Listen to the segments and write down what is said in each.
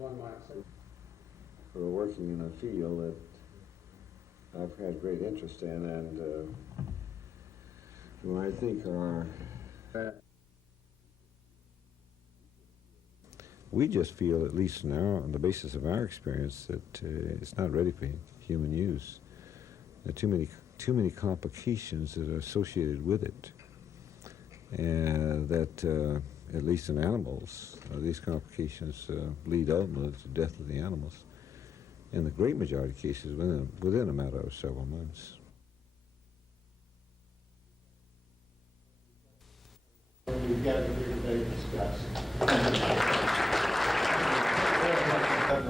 one might say. For working in a field that I've had great interest in, and who I think are... We just feel, at least now, on the basis of our experience, that it's not ready for human use. There are too many complications that are associated with it, and that, at least in animals, these complications lead ultimately to the death of the animals. In the great majority of cases, within a matter of several months. We've got to hear today discuss.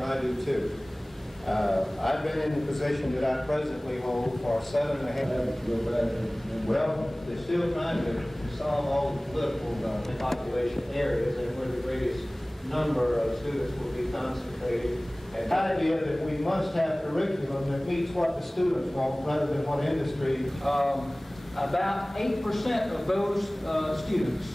I do too. I've been in the position that I presently hold for 7.5. Well, they're still trying to solve all the political population areas and where the greatest number of students will be concentrated. And the idea that we must have curriculum that meets what the students want rather than what industry. About 8% of those students,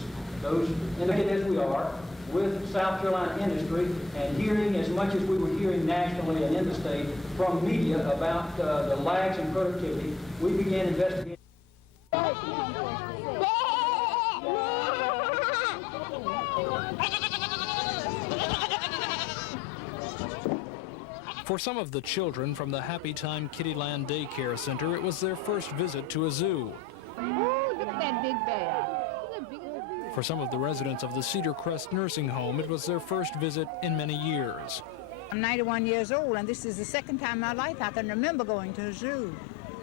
those indicated as we are, with South Carolina industry and hearing as much as we were hearing nationally and in the state from media about the lags in productivity, we began investigating. For some of the children from the Happy Time Kittyland Daycare Center, it was their first visit to a zoo. Oh, look at that big bear. For some of the residents of the Cedar Crest Nursing Home, it was their first visit in many years. I'm 91 years old, and this is the second time in my life I can remember going to a zoo.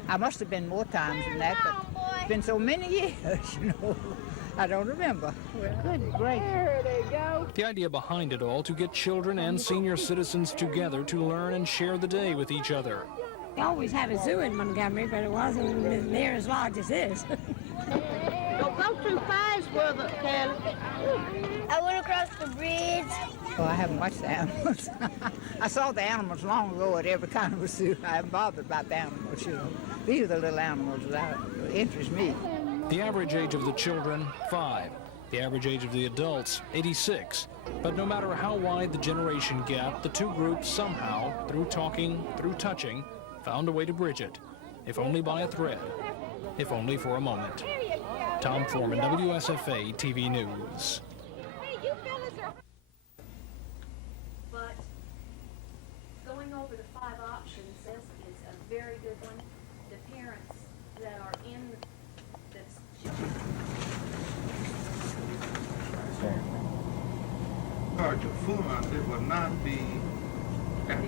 I must have been more times than that, but it's been so many years, you know. I don't remember. Good gracious. There they go. The idea behind it all, to get children and senior citizens together to learn and share the day with each other. We always had a zoo in Montgomery, but it wasn't near as large as this. Go through Fives with it, Kelly. I went across the bridge. Oh, I haven't watched the animals. I saw the animals long ago at every kind of a zoo. I haven't bothered about the animals, you know. These are the little animals that interest me. The average age of the children, 5. The average age of the adults, 86. But no matter how wide the generation gap, the two groups somehow, through talking, through touching, found a way to bridge it, if only by a thread, if only for a moment. Tom Foreman, WSFA TV News. But going over the 5 options is a very good one. The parents that are in this charge of funds, it will not be. And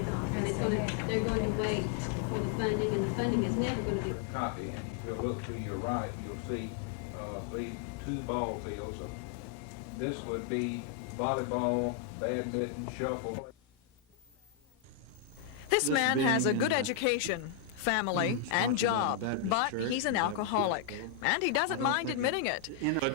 they're going to wait for the funding, and the funding is never going to be. Copy, and if you look to your right, you'll see the 2 ball fields. This would be volleyball, badminton, shuffle. This man has a good education, family, and job, but he's an alcoholic, and he doesn't mind admitting it.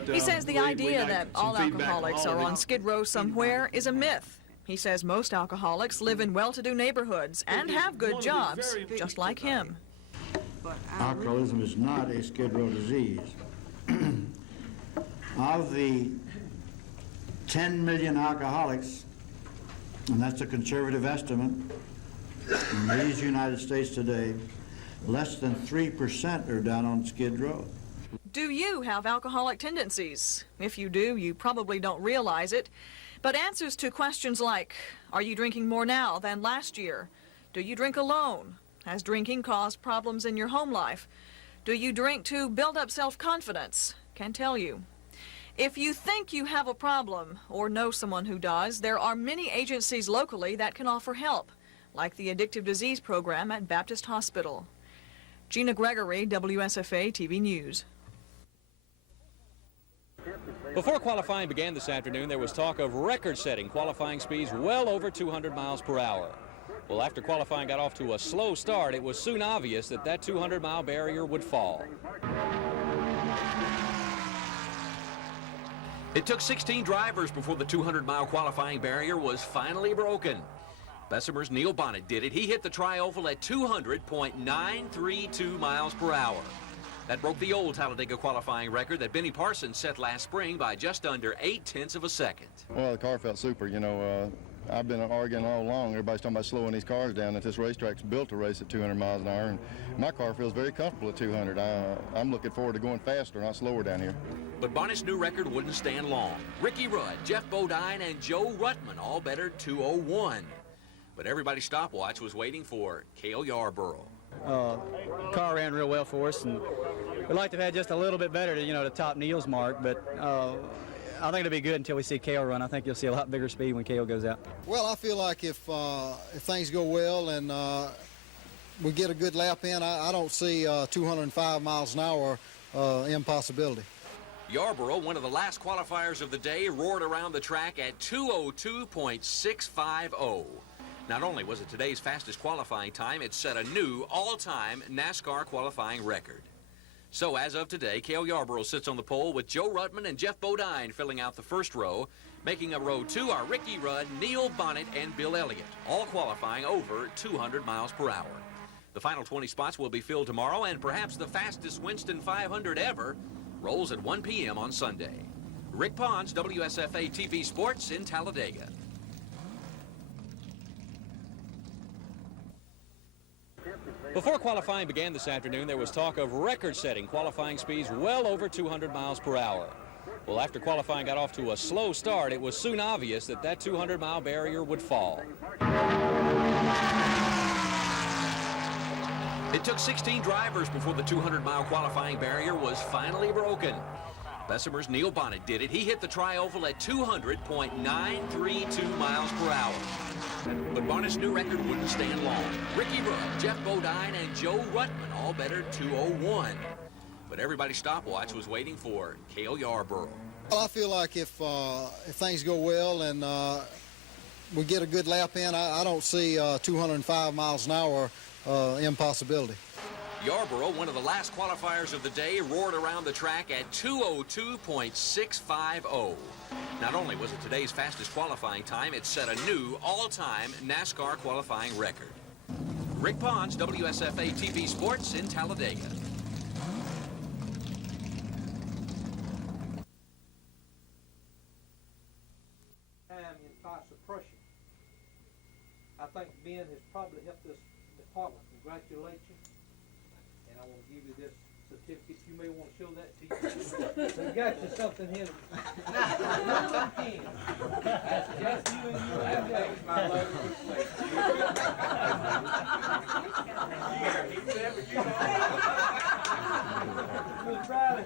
He says the idea that all alcoholics are on Skid Row somewhere is a myth. He says most alcoholics live in well-to-do neighborhoods and have good jobs, just like him. Alcoholism is not a Skid Row disease. Of the 10 million alcoholics, and that's a conservative estimate, in these United States today, less than 3% are down on Skid Row. Do you have alcoholic tendencies? If you do, you probably don't realize it. But answers to questions like, are you drinking more now than last year? Do you drink alone? Has drinking caused problems in your home life? Do you drink to build up self-confidence? Can tell you. If you think you have a problem or know someone who does, there are many agencies locally that can offer help, like the Addictive Disease Program at Baptist Hospital. Gina Gregory, WSFA TV News. Before qualifying began this afternoon, there was talk of record-setting qualifying speeds well over 200 miles per hour. Well, after qualifying got off to a slow start, it was soon obvious that that 200-mile barrier would fall. It took 16 drivers before the 200-mile qualifying barrier was finally broken. Bessemer's Neil Bonnet did it. He hit the tri-oval at 200.932 miles per hour. That broke the old Talladega qualifying record that Benny Parsons set last spring by just under 0.8 of a second. Well, the car felt super, you know. I've been arguing all along. Everybody's talking about slowing these cars down, that this racetrack's built to race at 200 miles an hour, and my car feels very comfortable at 200. I'm looking forward to going faster, not slower down here. But Bonnet's new record wouldn't stand long. Ricky Rudd, Jeff Bodine, and Joe Ruttman all bettered 2:01. But everybody's stopwatch was waiting for Cale Yarborough. Car ran real well for us, and we'd like to have had just a little bit better to top Neil's mark, but I think it'll be good until we see Cale run. I think you'll see a lot bigger speed when Cale goes out. Well, I feel like if things go well and we get a good lap in, I don't see 205 miles an hour impossibility. Yarborough, one of the last qualifiers of the day, roared around the track at 2:02.650. Not only was it today's fastest qualifying time, it set a new all-time NASCAR qualifying record. So as of today, Cale Yarborough sits on the pole with Joe Ruttman and Jeff Bodine filling out the first row. Making up row 2 are Ricky Rudd, Neil Bonnet, and Bill Elliott, all qualifying over 200 miles per hour. The final 20 spots will be filled tomorrow, and perhaps the fastest Winston 500 ever rolls at 1 p.m. on Sunday. Rick Pons, WSFA TV Sports in Talladega. Before qualifying began this afternoon, there was talk of record-setting qualifying speeds well over 200 miles per hour. Well, after qualifying got off to a slow start, it was soon obvious that 200-mile barrier would fall. It took 16 drivers before the 200-mile qualifying barrier was finally broken. Bessemer's Neil Bonnet did it. He hit the tri-oval at 200.932 miles per hour. But Bonnet's new record wouldn't stand long. Ricky Rudd, Jeff Bodine, and Joe Ruttman all bettered 2:01. But everybody's stopwatch was waiting for Cale Yarborough. Well, I feel like if things go well and we get a good lap in, I don't see 205 miles an hour impossibility. Yarborough, one of the last qualifiers of the day, roared around the track at 2:02.650. Not only was it today's fastest qualifying time, it set a new all-time NASCAR qualifying record. Rick Pons, WSFA TV Sports in Talladega. In fire suppression. I think Ben has probably helped this department. Congratulate you. And I want to give you this certificate. You may want to show that to you. So you got you something here. That's just you and you have that. My love. We'll try to.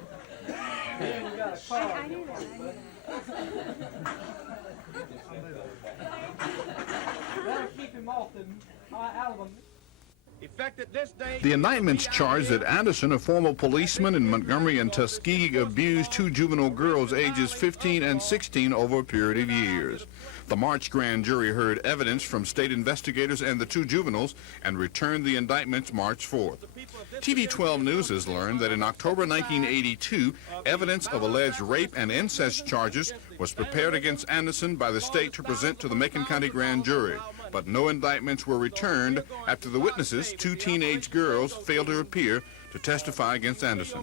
Then we got a car. I knew that. That'll keep him off the album. The indictments charge that Anderson, a former policeman in Montgomery and Tuskegee, abused 2 juvenile girls ages 15 and 16 over a period of years. The March grand jury heard evidence from state investigators and the 2 juveniles and returned the indictments March 4th. TV 12 News has learned that in October 1982, evidence of alleged rape and incest charges was prepared against Anderson by the state to present to the Macon County grand jury. But no indictments were returned after the witnesses, 2 teenage girls, failed to appear to testify against Anderson.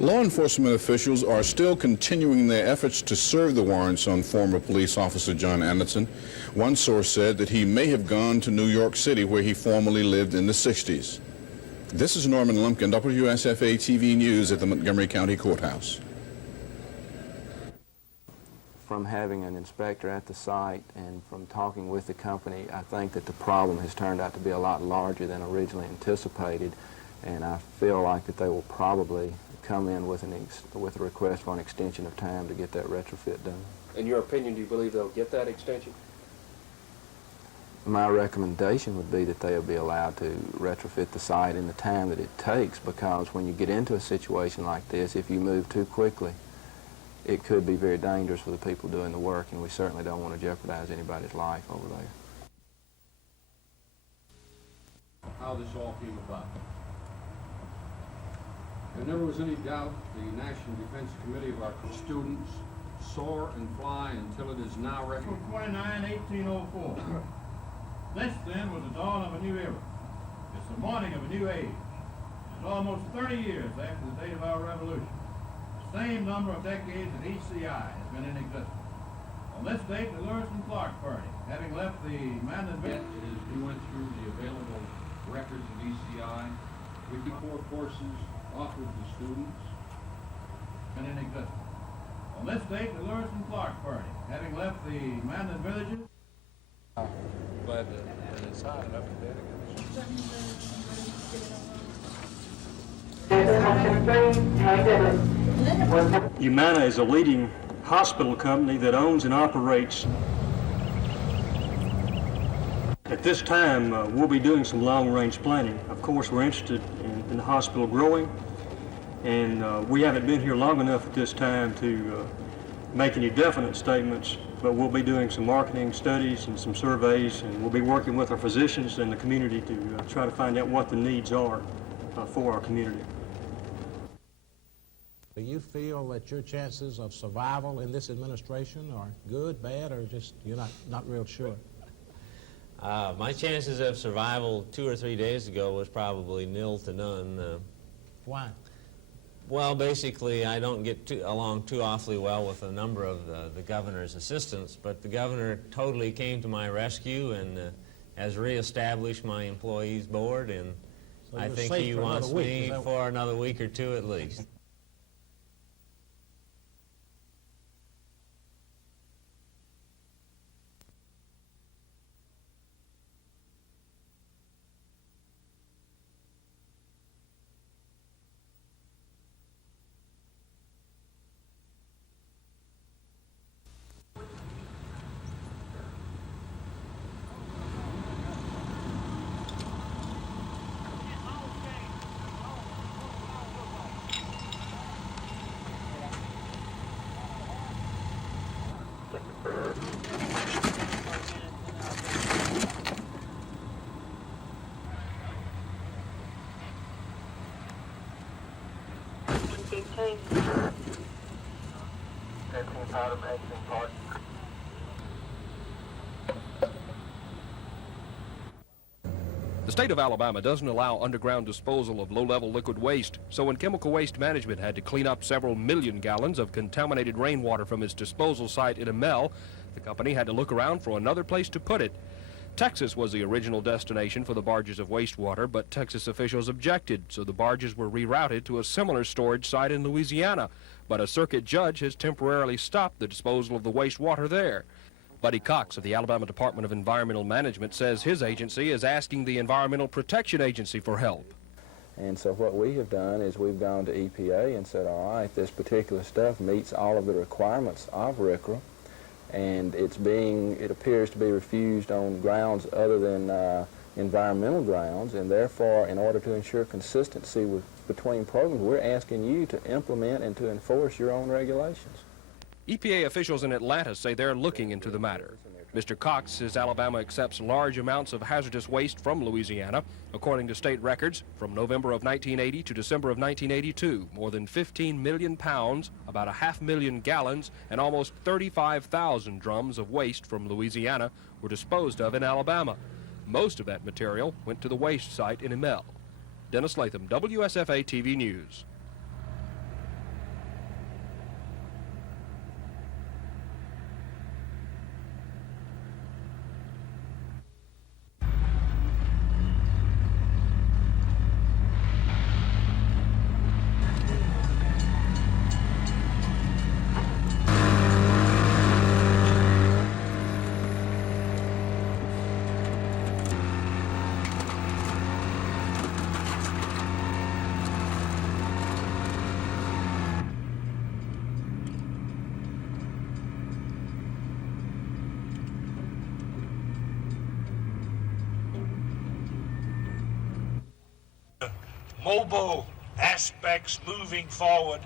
Law enforcement officials are still continuing their efforts to serve the warrants on former police officer John Anderson. One source said that he may have gone to New York City, where he formerly lived in the 60s. This is Norman Lumpkin, WSFA TV News at the Montgomery County Courthouse. From having an inspector at the site and from talking with the company, I think that the problem has turned out to be a lot larger than originally anticipated, and I feel like that they will probably come in with a request for an extension of time to get that retrofit done. In your opinion, do you believe they'll get that extension? My recommendation would be that they'll be allowed to retrofit the site in the time that it takes, because when you get into a situation like this, if you move too quickly, it could be very dangerous for the people doing the work, and we certainly don't want to jeopardize anybody's life over there. How this all came about. There never was any doubt the National Defense Committee of our students soar and fly until it is now April 29, 1804. This then was the dawn of a new era. It's the morning of a new age. It's almost 30 years after the date of our revolution. The same number of decades that each CI has been in existence. On this date, the Lewis and Clark party, having left the Mandan That is, we went through the available records of ECI. 54 courses offered to students. and in existence. On this date, the Lewis and Clark party, having left the Mandan villages. Glad that it's hot enough to Humana is a leading hospital company that owns and operates. At this time, we'll be doing some long-range planning. Of course, we're interested in the hospital growing, and we haven't been here long enough at this time to make any definite statements, but we'll be doing some marketing studies and some surveys, and we'll be working with our physicians and the community to try to find out what the needs are for our community. Do you feel that your chances of survival in this administration are good, bad, or just you're not real sure? My chances of survival 2 or 3 days ago was probably nil to none. Why? Well, basically, I don't get along too awfully well with a number of the governor's assistants, but the governor totally came to my rescue and has reestablished my employees board, and So I you're think safe he for another wants week, me is that for another week or two at least. The state of Alabama doesn't allow underground disposal of low-level liquid waste, so when Chemical Waste Management had to clean up several million gallons of contaminated rainwater from its disposal site in Amel, the company had to look around for another place to put it. Texas was the original destination for the barges of wastewater, but Texas officials objected, so the barges were rerouted to a similar storage site in Louisiana. But a circuit judge has temporarily stopped the disposal of the wastewater there. Buddy Cox of the Alabama Department of Environmental Management says his agency is asking the Environmental Protection Agency for help. And so what we have done is we've gone to EPA and said, all right, this particular stuff meets all of the requirements of RCRA, and it appears to be refused on grounds other than environmental grounds, and therefore, in order to ensure consistency between programs, we're asking you to implement and to enforce your own regulations. EPA officials in Atlanta say they're looking into the matter. Mr. Cox says Alabama accepts large amounts of hazardous waste from Louisiana. According to state records, from November of 1980 to December of 1982, more than 15 million pounds, about 500,000 gallons, and almost 35,000 drums of waste from Louisiana were disposed of in Alabama. Most of that material went to the waste site in Amel. Dennis Latham, WSFA TV News. Mobile aspects moving forward,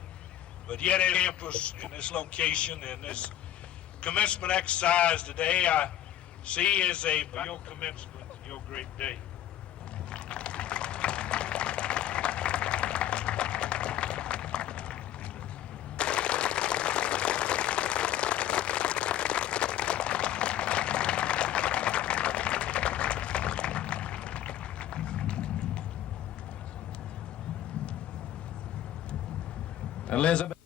but yet at campus in this location and this commencement exercise today, I see as your commencement, your great day. Elizabeth.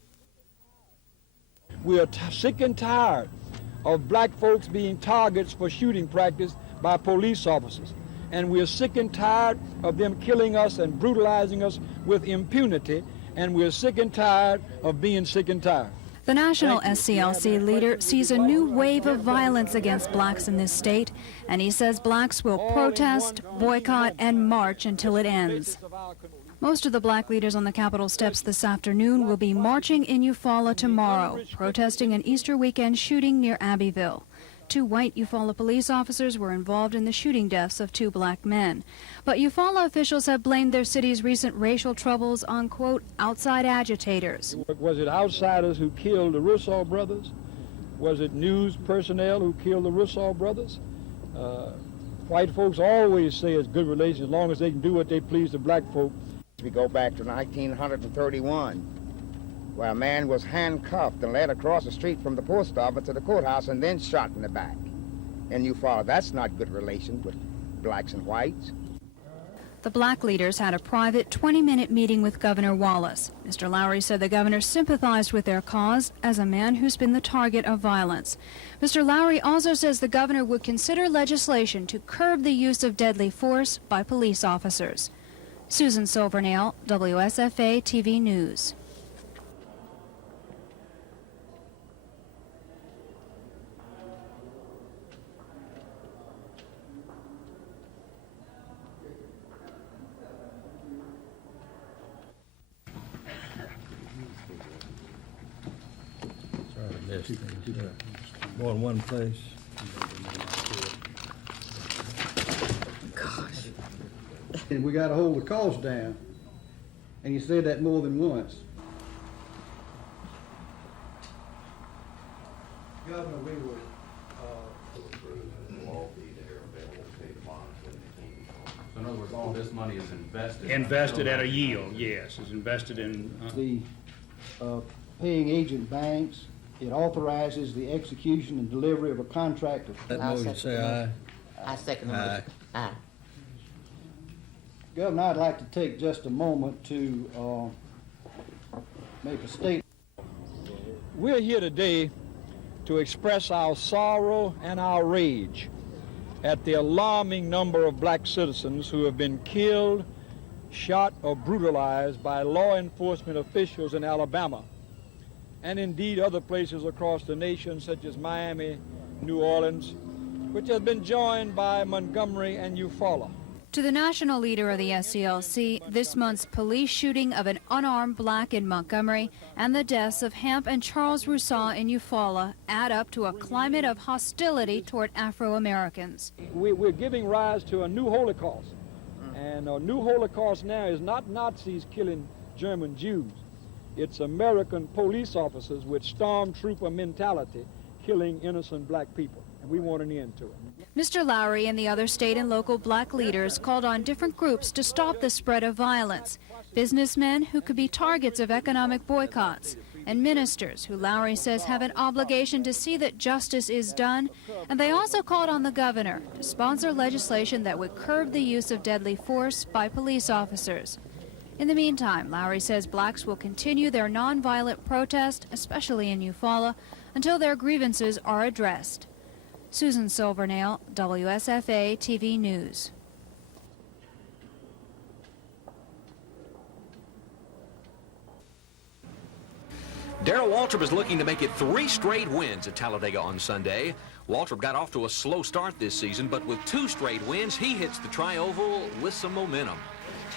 We are sick and tired of black folks being targets for shooting practice by police officers. And we're sick and tired of them killing us and brutalizing us with impunity, and we're sick and tired of being sick and tired. The national SCLC leader sees a new wave of violence against blacks in this state, and he says blacks will protest, boycott, and march until it ends. Most of the black leaders on the Capitol steps this afternoon will be marching in Eufaula tomorrow, protesting an Easter weekend shooting near Abbeville. 2 white Eufaula police officers were involved in the shooting deaths of 2 black men. But Eufaula officials have blamed their city's recent racial troubles on, quote, outside agitators. Was it outsiders who killed the Russo brothers? Was it news personnel who killed the Russo brothers? White folks always say it's good relations as long as they can do what they please to black folk. We go back to 1931, where a man was handcuffed and led across the street from the post office to the courthouse and then shot in the back. And you follow, that's not good relations with blacks and whites. The black leaders had a private 20-minute meeting with Governor Wallace. Mr. Lowry said the governor sympathized with their cause as a man who's been the target of violence. Mr. Lowry also says the governor would consider legislation to curb the use of deadly force by police officers. Susan Silvernail, WSFA TV News. More than one place. And we got to hold the cost down. And you said that more than once. Governor, we were So in other words, all this money is invested? Invested at a yield, yes. It's invested in... the paying agent banks. It authorizes the execution and delivery of a contract. That motion, say aye. I second the motion. Aye. Governor, I'd like to take just a moment to make a statement. We're here today to express our sorrow and our rage at the alarming number of black citizens who have been killed, shot, or brutalized by law enforcement officials in Alabama, and indeed other places across the nation, such as Miami, New Orleans, which has been joined by Montgomery and Eufaula. To the national leader of the SCLC, this month's police shooting of an unarmed black in Montgomery and the deaths of Hamp and Charles Rousseau in Eufaula add up to a climate of hostility toward Afro-Americans. We're giving rise to a new Holocaust. And a new Holocaust now is not Nazis killing German Jews. It's American police officers with stormtrooper mentality killing innocent black people. And we want an end to it. Mr. Lowry and the other state and local black leaders called on different groups to stop the spread of violence. Businessmen who could be targets of economic boycotts, and ministers who Lowry says have an obligation to see that justice is done. And they also called on the governor to sponsor legislation that would curb the use of deadly force by police officers. In the meantime, Lowry says blacks will continue their nonviolent protest, especially in Eufaula, until their grievances are addressed. Susan Silvernail, WSFA TV News. Darrell Waltrip is looking to make it 3 straight wins at Talladega on Sunday. Waltrip got off to a slow start this season, but with 2 straight wins, he hits the Tri-Oval with some momentum.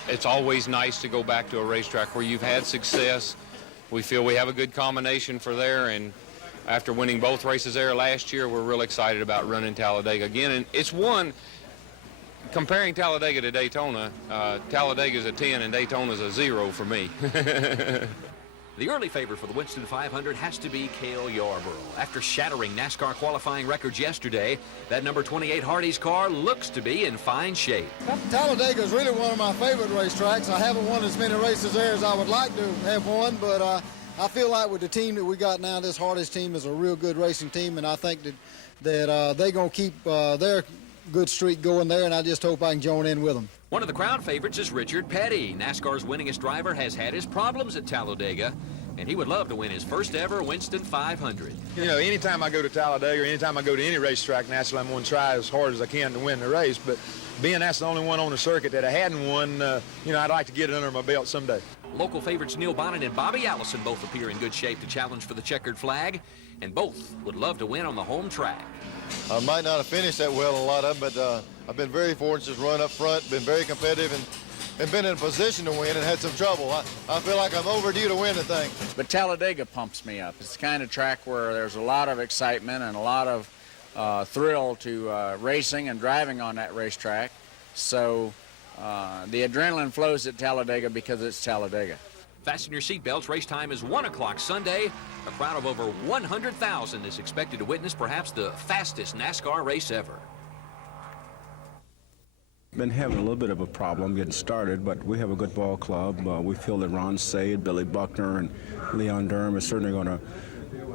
It's always nice to go back to a racetrack where you've had success. We feel we have a good combination for there, and after winning both races there last year, we're real excited about running Talladega again. And it's one, comparing Talladega to Daytona, Talladega's a 10 and Daytona's a 0 for me. The early favorite for the Winston 500 has to be Cale Yarborough. After shattering NASCAR qualifying records yesterday, that number 28 Hardee's car looks to be in fine shape. Talladega is really one of my favorite racetracks. I haven't won as many races there as I would like to have won, but I feel like with the team that we got now, this Hardee's team is a real good racing team, and I think that they're going to keep their good streak going there, and I just hope I can join in with them. One of the crowd favorites is Richard Petty. NASCAR's winningest driver has had his problems at Talladega. and he would love to win his first ever Winston 500. You know, anytime I go to Talladega or anytime I go to any racetrack, naturally I'm going to try as hard as I can to win the race, but being that's the only one on the circuit that I hadn't won, you know, I'd like to get it under my belt someday. Local favorites Neil Bonnet and Bobby Allison both appear in good shape to challenge for the checkered flag, and both would love to win on the home track. I might not have finished that well a lot of them, but I've been very fortunate to run up front, been very competitive, and been in a position to win and had some trouble. I feel like I'm overdue to win the thing. But Talladega pumps me up. It's the kind of track where there's a lot of excitement and a lot of thrill to racing and driving on that racetrack. So the adrenaline flows at Talladega because it's Talladega. Fasten your seatbelts. Race time is 1 o'clock Sunday. A crowd of over 100,000 is expected to witness perhaps the fastest NASCAR race ever. Been having a little bit of a problem getting started, but we have a good ball club. We feel that Ron Sade, Billy Buckner, and Leon Durham is certainly going to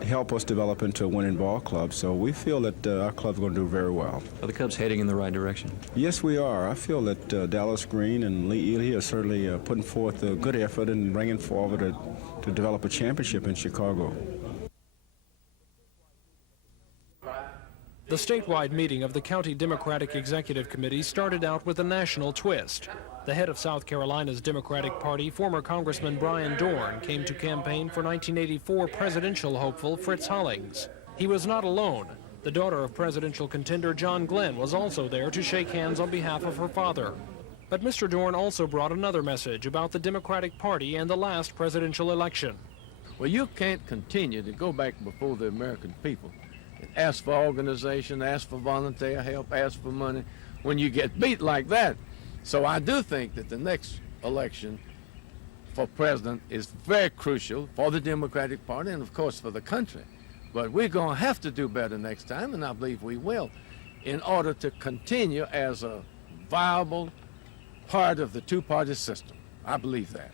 help us develop into a winning ball club. So we feel that our club's going to do very well. Are the Cubs heading in the right direction? Yes, we are. I feel that Dallas Green and Lee Ely are certainly putting forth a good effort and bringing forward to develop a championship in Chicago. The statewide meeting of the County Democratic Executive Committee started out with a national twist. The head of South Carolina's Democratic Party, former Congressman Brian Dorn, came to campaign for 1984 presidential hopeful Fritz Hollings. He was not alone. The daughter of presidential contender John Glenn was also there to shake hands on behalf of her father. But Mr. Dorn also brought another message about the Democratic Party and the last presidential election. Well, you can't continue to go back before the American people and ask for organization, ask for volunteer help, ask for money when you get beat like that. So I do think that the next election for president is very crucial for the Democratic Party and, of course, for the country. But we're going to have to do better next time, and I believe we will, in order to continue as a viable part of the two-party system. I believe that.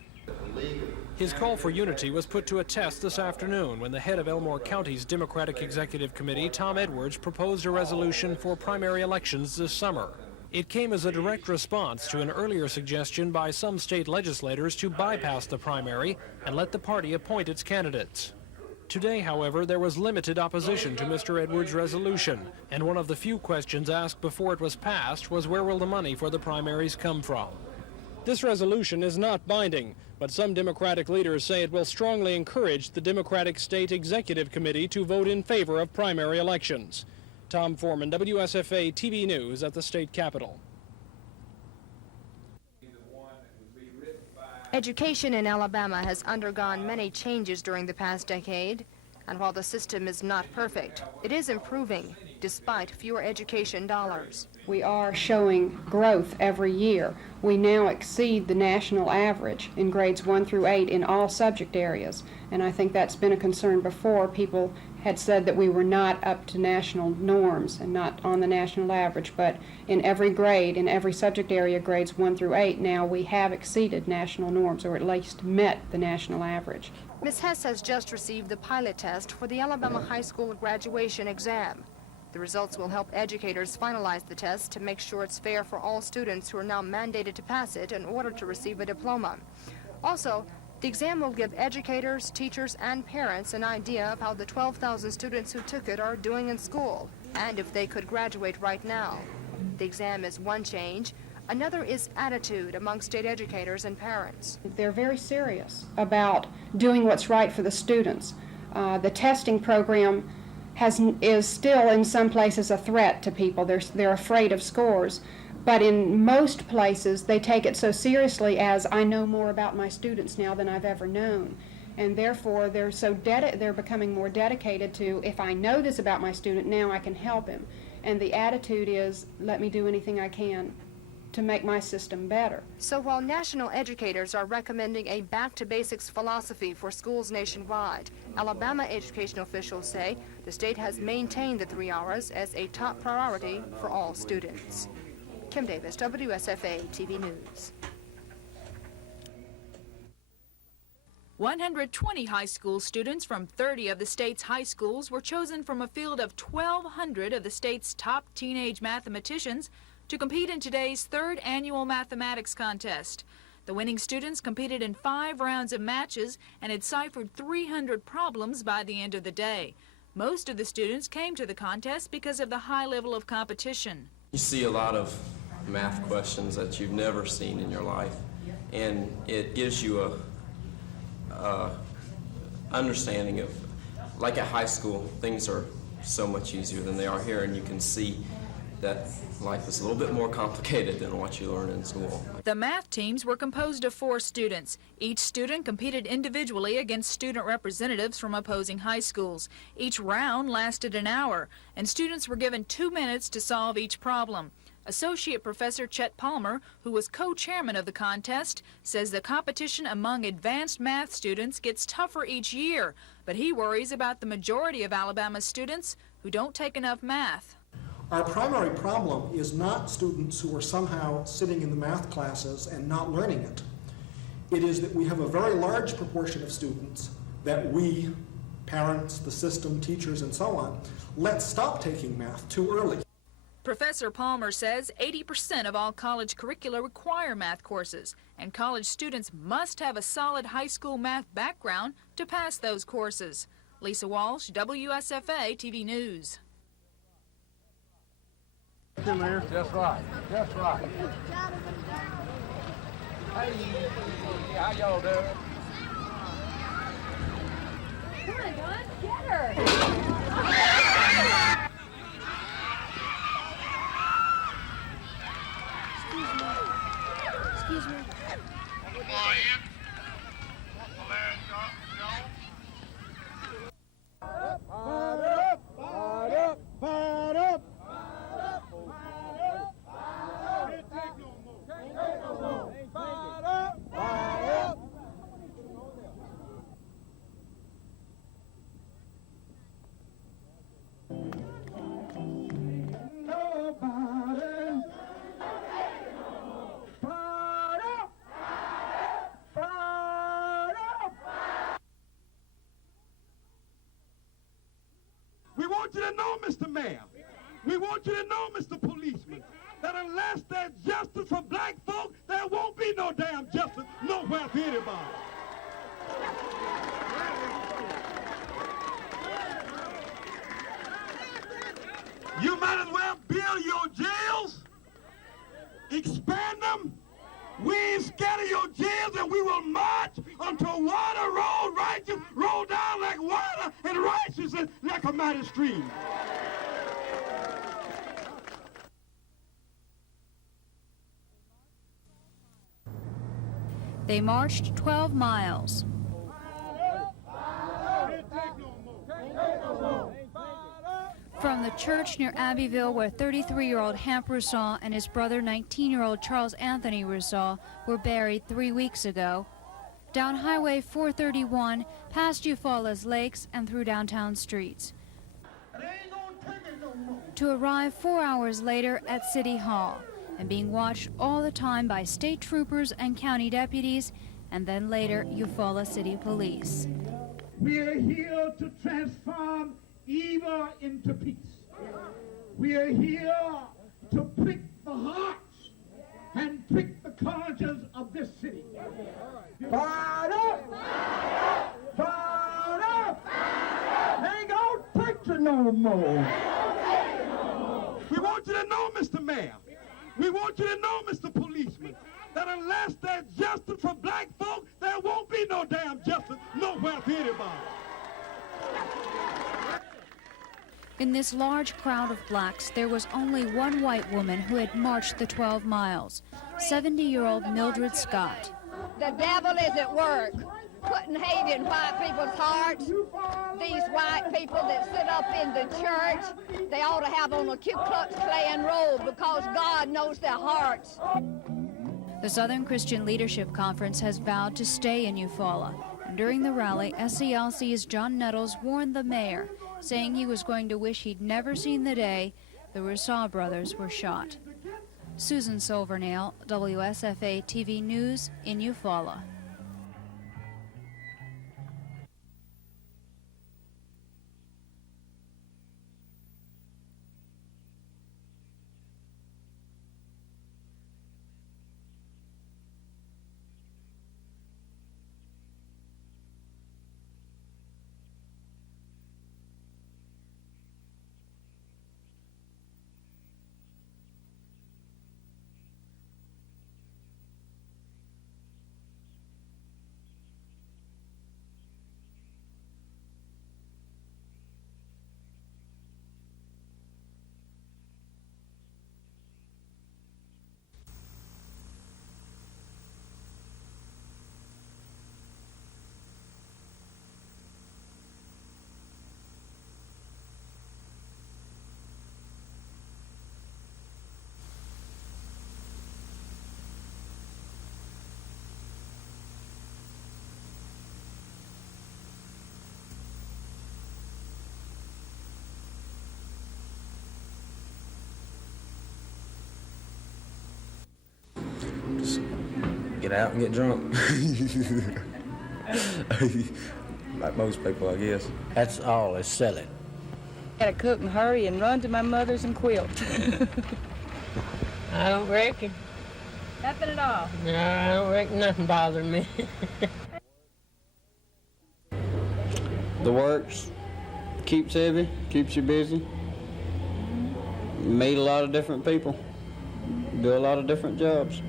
His call for unity was put to a test this afternoon when the head of Elmore County's Democratic Executive Committee, Tom Edwards, proposed a resolution for primary elections this summer. It came as a direct response to an earlier suggestion by some state legislators to bypass the primary and let the party appoint its candidates. Today, however, there was limited opposition to Mr. Edwards' resolution, and one of the few questions asked before it was passed was where will the money for the primaries come from? This resolution is not binding, but some Democratic leaders say it will strongly encourage the Democratic State Executive Committee to vote in favor of primary elections. Tom Foreman, WSFA TV News at the state capitol. Education in Alabama has undergone many changes during the past decade, and while the system is not perfect, it is improving despite fewer education dollars. We are showing growth every year. We now exceed the national average in grades 1 through 8 in all subject areas, and I think that's been a concern before. People had said that we were not up to national norms and not on the national average, but in every grade, in every subject area, grades 1 through 8, now we have exceeded national norms, or at least met the national average. Ms. Hess has just received the pilot test for the Alabama high school graduation exam. The results will help educators finalize the test to make sure it's fair for all students who are now mandated to pass it in order to receive a diploma. Also, the exam will give educators, teachers, and parents an idea of how the 12,000 students who took it are doing in school, and if they could graduate right now. The exam is one change. Another is attitude among state educators and parents. They're very serious about doing what's right for the students. The testing program is still in some places a threat to people. They're afraid of scores. But in most places, they take it so seriously as I know more about my students now than I've ever known. And therefore, they're becoming more dedicated to, if I know this about my student, now I can help him. And the attitude is, let me do anything I can to make my system better. So while national educators are recommending a back-to-basics philosophy for schools nationwide, Alabama education officials say the state has maintained the 3 hours as a top priority for all students. Kim Davis, WSFA TV News. 120 high school students from 30 of the state's high schools were chosen from a field of 1,200 of the state's top teenage mathematicians to compete in today's third annual mathematics contest. The winning students competed in 5 rounds of matches and had ciphered 300 problems by the end of the day. Most of the students came to the contest because of the high level of competition. You see a lot of math questions that you've never seen in your life, and it gives you a understanding of, like at high school, things are so much easier than they are here, and you can see that life is a little bit more complicated than what you learn in school. The math teams were composed of 4 students. Each student competed individually against student representatives from opposing high schools. Each round lasted an hour, and students were given 2 minutes to solve each problem. Associate Professor Chet Palmer, who was co-chairman of the contest, says the competition among advanced math students gets tougher each year, but he worries about the majority of Alabama students who don't take enough math. Our primary problem is not students who are somehow sitting in the math classes and not learning it. It is that we have a very large proportion of students that we, parents, the system, teachers, and so on, let stop taking math too early. Professor Palmer says 80% of all college curricula require math courses, and college students must have a solid high school math background to pass those courses. Lisa Walsh, WSFA TV News. Just right. Just right. Hey, how y'all doing? Come on, Don, get her. Excuse me. We want you to know, Mr. Mayor, we want you to know, Mr. Policeman, that unless there's justice for black folk, there won't be no damn justice nowhere for anybody. You might as well build your jails, expand them. We ain't scared of your jails, and we will march until water roll righteous, roll down like water, and righteousness like a mighty stream. They marched 12 miles. From the church near Abbeville, where 33-year-old Hamp Rousseau and his brother 19-year-old Charles Anthony Rousseau were buried 3 weeks ago, down Highway 431, past Eufaula's lakes and through downtown streets, to arrive 4 hours later at City Hall and being watched all the time by state troopers and county deputies, and then later Eufaula City Police. We are here to transform evil into peace. We are here to prick the hearts and prick the conscience of this city. Fired up! Fired up! Ain't gonna take you no more. We want you to know, Mr. Mayor, we want you to know, Mr. Policeman, that unless there's justice for black folk, there won't be no damn justice nowhere for anybody. In this large crowd of blacks, there was only one white woman who had marched the 12 miles, 70-year-old Mildred Scott. The devil is at work, putting hate in white people's hearts. These white people that sit up in the church, they ought to have on a Ku Klux Klan robe because God knows their hearts. The Southern Christian Leadership Conference has vowed to stay in Eufaula. During the rally, SCLC's John Nettles warned the mayor, saying he was going to wish he'd never seen the day the Rousseau brothers were shot. Susan Silvernail, WSFA TV News in Eufaula. Just get out and get drunk. Like most people, I guess. That's all, is sell it. Gotta cook and hurry and run to my mother's and quilt. I don't reckon. Nothing at all. No, I don't reckon nothing bothers me. The works keeps heavy, keeps you busy. You meet a lot of different people, do a lot of different jobs.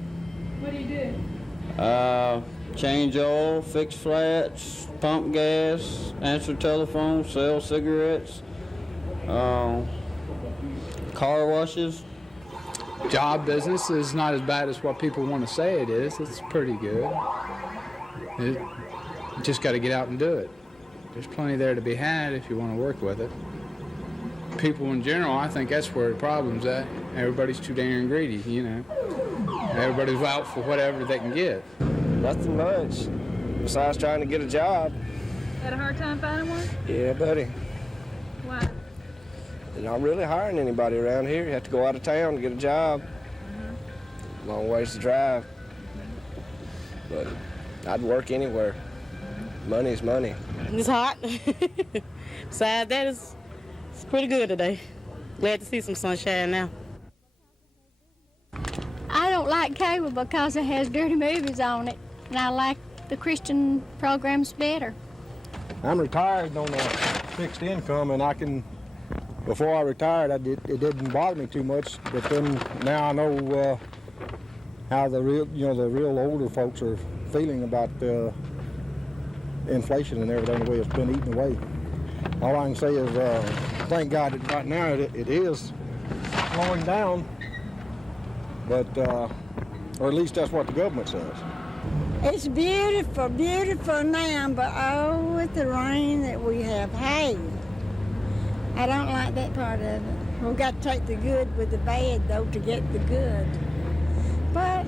What do you do? change oil, fix flats, pump gas, answer telephone, sell cigarettes, car washes. Job business is not as bad as what people want to say it is. It's pretty good. You just got to get out and do it. There's plenty there to be had if you want to work with it. People in general, I think that's where the problem's at. Everybody's too darn greedy, you know. Everybody's out for whatever they can get. Nothing much, besides trying to get a job. Had a hard time finding one? Yeah, buddy. Why? They're not really hiring anybody around here. You have to go out of town to get a job. Long ways to drive. But I'd work anywhere. Money's money. It's hot. Besides that, it's pretty good today. Glad to see some sunshine now. I don't like cable because it has dirty movies on it, and I like the Christian programs better. I'm retired on a fixed income, and I can. Before I retired, it didn't bother me too much, but then now I know how the real older folks are feeling about inflation and everything, the way it's been eaten away. All I can say is, thank God that right now it is slowing down, but or at least that's what the government says. It's beautiful, beautiful now, but oh, with the rain that we have had. I don't like that part of it. We've got to take the good with the bad, though, to get the good. But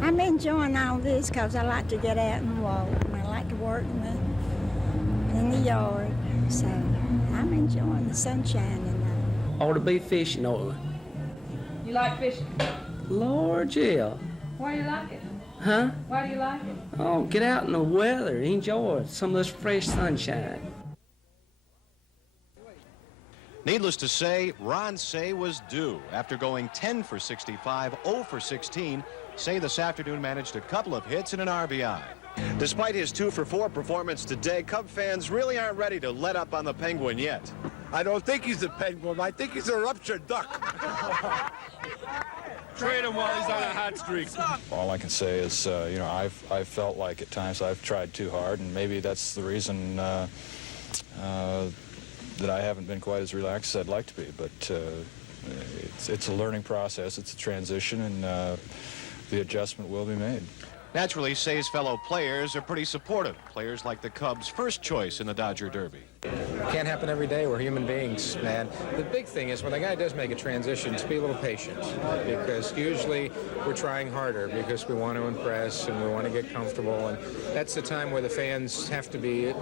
I'm enjoying all this because I like to get out and walk, and I like to work in the yard. So I'm enjoying the sunshine and Ought to be fishing, oil. You like fishing? Lord, yeah. Why do you like it? Huh? Why do you like it? Oh, get out in the weather, enjoy some of this fresh sunshine. Needless to say, Ron Say was due. After going 10 for 65, 0 for 16, Say this afternoon managed a couple of hits and an RBI. Despite his 2 for 4 performance today, Cub fans really aren't ready to let up on the Penguin yet. I don't think he's a Penguin. I think he's a ruptured duck. Trade him while he's on a hot streak. All I can say is, you know, I've felt like at times I've tried too hard, and maybe that's the reason that I haven't been quite as relaxed as I'd like to be. But it's a learning process. It's a transition, and the adjustment will be made. Naturally, Say's fellow players are pretty supportive. Players like the Cubs' first choice in the Dodger Derby. Can't happen every day. We're human beings, man. The big thing is when a guy does make a transition, to be a little patient, because usually we're trying harder because we want to impress and we want to get comfortable, and that's the time where the fans have to be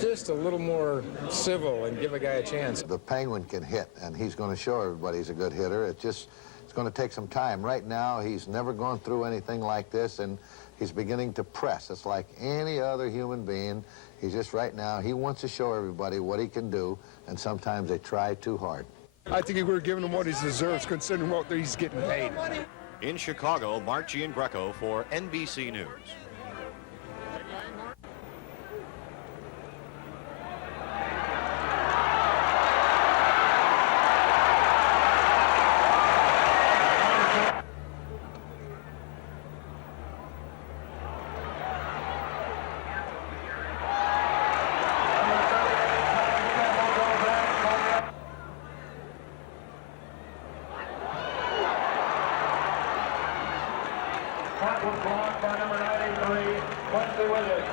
just a little more civil and give a guy a chance. The Penguin can hit, and he's going to show everybody he's a good hitter. It's going to take some time. Right now, he's never gone through anything like this, and he's beginning to press. It's like any other human being. He's just right now, he wants to show everybody what he can do, and sometimes they try too hard. I think we're giving him what he deserves, considering what he's getting paid. In Chicago, Mark Giangreco for NBC News. That was blocked by number 93, Quincy Williams.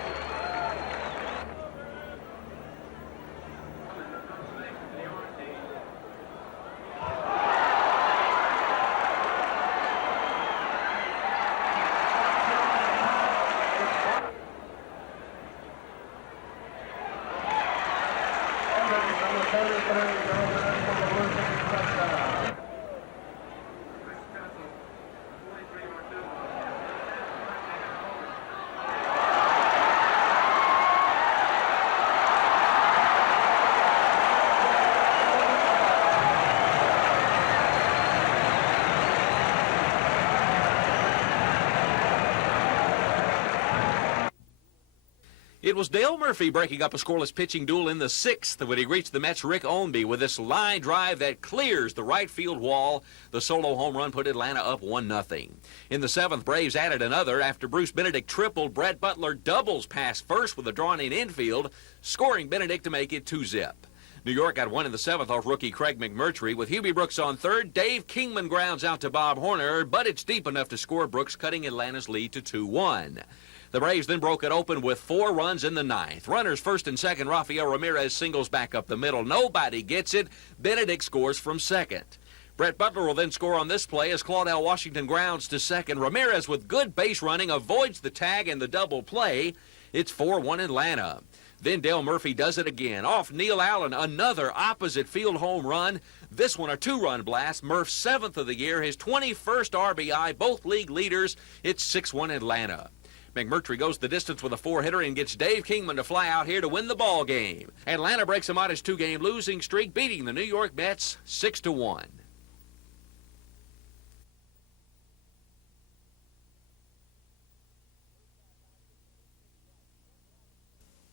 It was Dale Murphy breaking up a scoreless pitching duel in the 6th when he reached the Mets' Rick Ownby with this line drive that clears the right field wall. The solo home run put Atlanta up 1-0. In the 7th, Braves added another after Bruce Benedict tripled. Brett Butler doubles past first with a drawn-in infield, scoring Benedict to make it 2-0. New York got one in the 7th off rookie Craig McMurtry. With Hubie Brooks on third, Dave Kingman grounds out to Bob Horner, but it's deep enough to score Brooks, cutting Atlanta's lead to 2-1. The Braves then broke it open with 4 runs in the 9th. Runners first and second, Rafael Ramirez singles back up the middle. Nobody gets it. Benedict scores from second. Brett Butler will then score on this play as Claudell Washington grounds to second. Ramirez with good base running avoids the tag and the double play. It's 4-1 Atlanta. Then Dale Murphy does it again. Off Neil Allen, another opposite field home run. This one a 2-run blast. Murph's 7th of the year, his 21st RBI, both league leaders. It's 6-1 Atlanta. McMurtry goes the distance with a 4-hitter and gets Dave Kingman to fly out here to win the ball game. Atlanta breaks a modest 2-game losing streak, beating the New York Mets 6-1.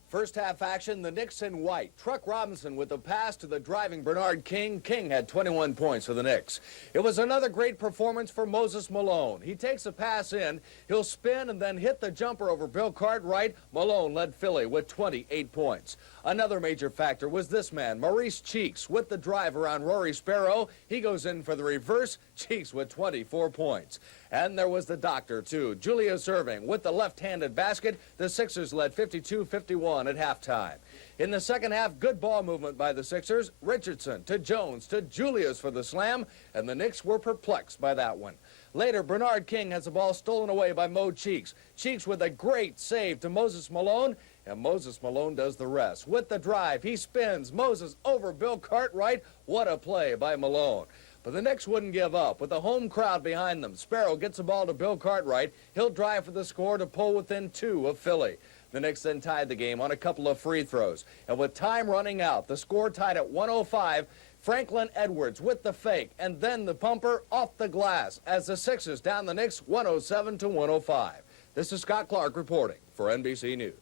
First half action, the Knicks in white. Truck Robinson with the pass to the driving Bernard King. King had 21 points for the Knicks. It was another great performance for Moses Malone. He takes a pass in, he'll spin and then hit the jumper over Bill Cartwright. Malone led Philly with 28 points. Another major factor was this man, Maurice Cheeks, with the drive around Rory Sparrow. He goes in for the reverse. Cheeks with 24 points. And there was the doctor, too, Julius Erving, with the left-handed basket. The Sixers led 52-51 at halftime. In the second half, good ball movement by the Sixers. Richardson to Jones to Julius for the slam, and the Knicks were perplexed by that one. Later, Bernard King has the ball stolen away by Mo Cheeks. Cheeks with a great save to Moses Malone, and Moses Malone does the rest. With the drive, he spins Moses over Bill Cartwright. What a play by Malone. But the Knicks wouldn't give up. With the home crowd behind them, Sparrow gets the ball to Bill Cartwright. He'll drive for the score to pull within 2 of Philly. The Knicks then tied the game on a couple of free throws. And with time running out, the score tied at 105. Franklin Edwards with the fake, and then the pumper off the glass as the Sixers down the Knicks 107-105. This is Scott Clark reporting for NBC News.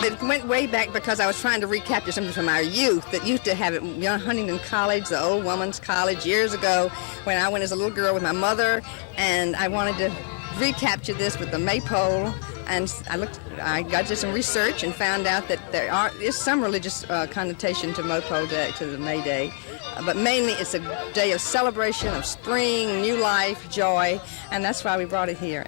It went way back because I was trying to recapture something from our youth that used to have it, Huntington College, the old woman's college, years ago when I went as a little girl with my mother, and I wanted to recapture this with the maypole. And I got to some research and found out that there is some religious connotation to Maypole Day, to the May Day, but mainly it's a day of celebration of spring, new life, joy, and that's why we brought it here.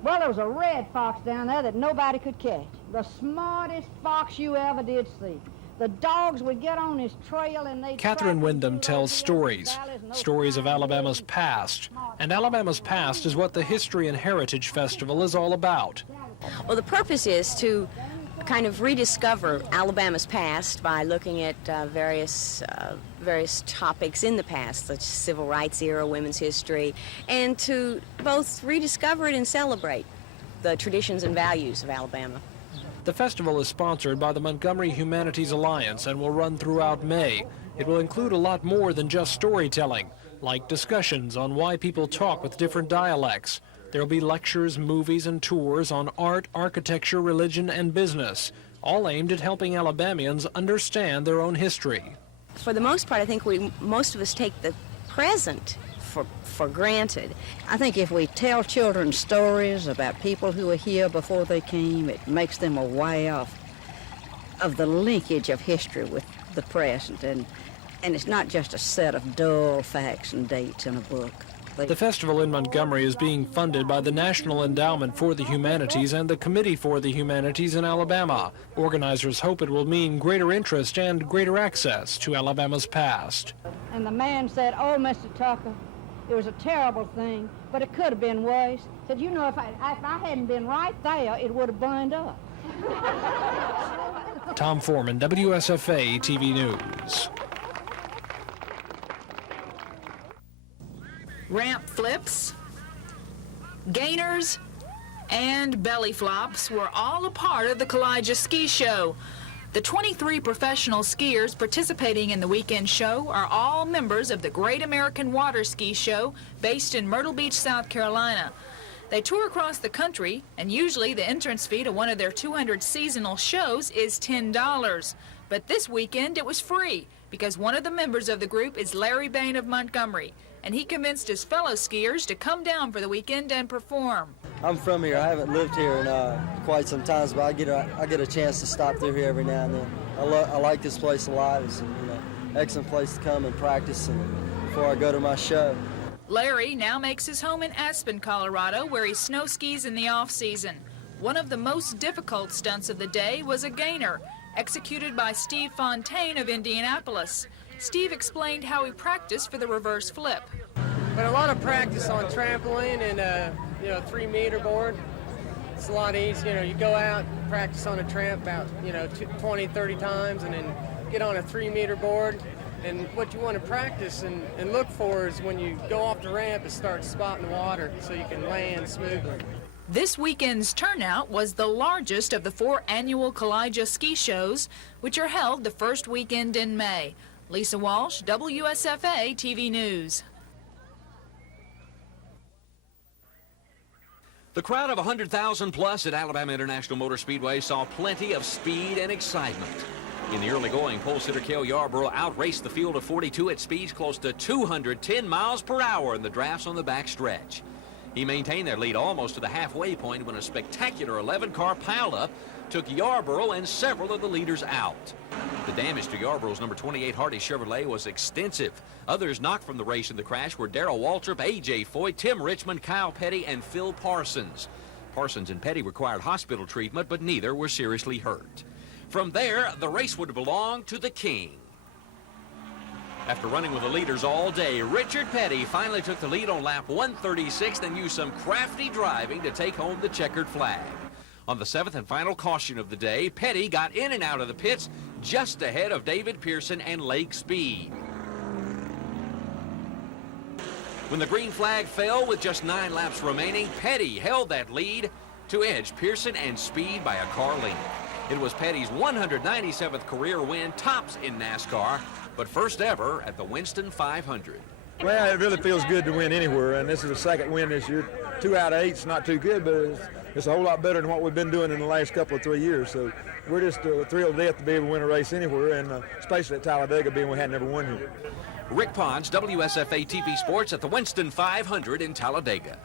Well, there was a red fox down there that nobody could catch. The smartest fox you ever did see. The dogs would get on his trail and they'd... Catherine Wyndham tells stories of Alabama's past. And Alabama's past is what the History and Heritage Festival is all about. Well, the purpose is to kind of rediscover Alabama's past by looking at various topics in the past, such as civil rights era, women's history, and to both rediscover it and celebrate the traditions and values of Alabama. The festival is sponsored by the Montgomery Humanities Alliance and will run throughout May. It will include a lot more than just storytelling, like discussions on why people talk with different dialects. There will be lectures, movies, and tours on art, architecture, religion, and business, all aimed at helping Alabamians understand their own history. For the most part, I think most of us take the present for granted. I think if we tell children stories about people who were here before they came, it makes them aware of the linkage of history with the present, and it's not just a set of dull facts and dates in a book. The festival in Montgomery is being funded by the National Endowment for the Humanities and the Committee for the Humanities in Alabama. Organizers hope it will mean greater interest and greater access to Alabama's past. And the man said, "Oh, Mr. Tucker, it was a terrible thing, but it could have been worse." Said, "You know, if I hadn't been right there, it would have burned up." Tom Foreman, WSFA TV News. Ramp flips, gainers, and belly flops were all a part of the Kalijah Ski Show. The 23 professional skiers participating in the weekend show are all members of the Great American Water Ski Show based in Myrtle Beach, South Carolina. They tour across the country, and usually the entrance fee to one of their 200 seasonal shows is $10. But this weekend it was free because one of the members of the group is Larry Bain of Montgomery, and he convinced his fellow skiers to come down for the weekend and perform. I'm from here. I haven't lived here in quite some time, but I get a chance to stop through here every now and then. I like this place a lot. It's an excellent place to come and practice before I go to my show. Larry now makes his home in Aspen, Colorado, where he snow skis in the off-season. One of the most difficult stunts of the day was a gainer, executed by Steve Fontaine of Indianapolis. Steve explained how he practiced for the reverse flip. But a lot of practice on trampoline and 3-meter board. It's a lot easier. You go out, practice on a tramp about 20, 30 times, and then get on a 3-meter board. And what you want to practice and look for is when you go off the ramp, it starts spotting the water so you can land smoothly. This weekend's turnout was the largest of the 4 annual Kalijah ski shows, which are held the first weekend in May. Lisa Walsh, WSFA TV News. The crowd of 100,000 plus at Alabama International Motor Speedway saw plenty of speed and excitement. In the early going, pole sitter Cale Yarborough outraced the field of 42 at speeds close to 210 miles per hour in the drafts on the back stretch. He maintained that lead almost to the halfway point when a spectacular 11-car pileup took Yarborough and several of the leaders out. The damage to Yarborough's number 28 Hardy Chevrolet was extensive. Others knocked from the race in the crash were Darrell Waltrip, A.J. Foyt, Tim Richmond, Kyle Petty, and Phil Parsons. Parsons and Petty required hospital treatment, but neither were seriously hurt. From there, the race would belong to the King. After running with the leaders all day, Richard Petty finally took the lead on lap 136 and used some crafty driving to take home the checkered flag. On the 7th and final caution of the day, Petty got in and out of the pits just ahead of David Pearson and Lake Speed. When the green flag fell with just 9 laps remaining, Petty held that lead to edge Pearson and Speed by a car length. It was Petty's 197th career win, tops in NASCAR, but first ever at the Winston 500. Well, it really feels good to win anywhere, and this is the second win this year. 2 out of 8's not too good, but it's a whole lot better than what we've been doing in the last couple of 3 years. So we're just thrilled to death to be able to win a race anywhere, and especially at Talladega, being we had never won here. Rick Pons, WSFA TV Sports at the Winston 500 in Talladega.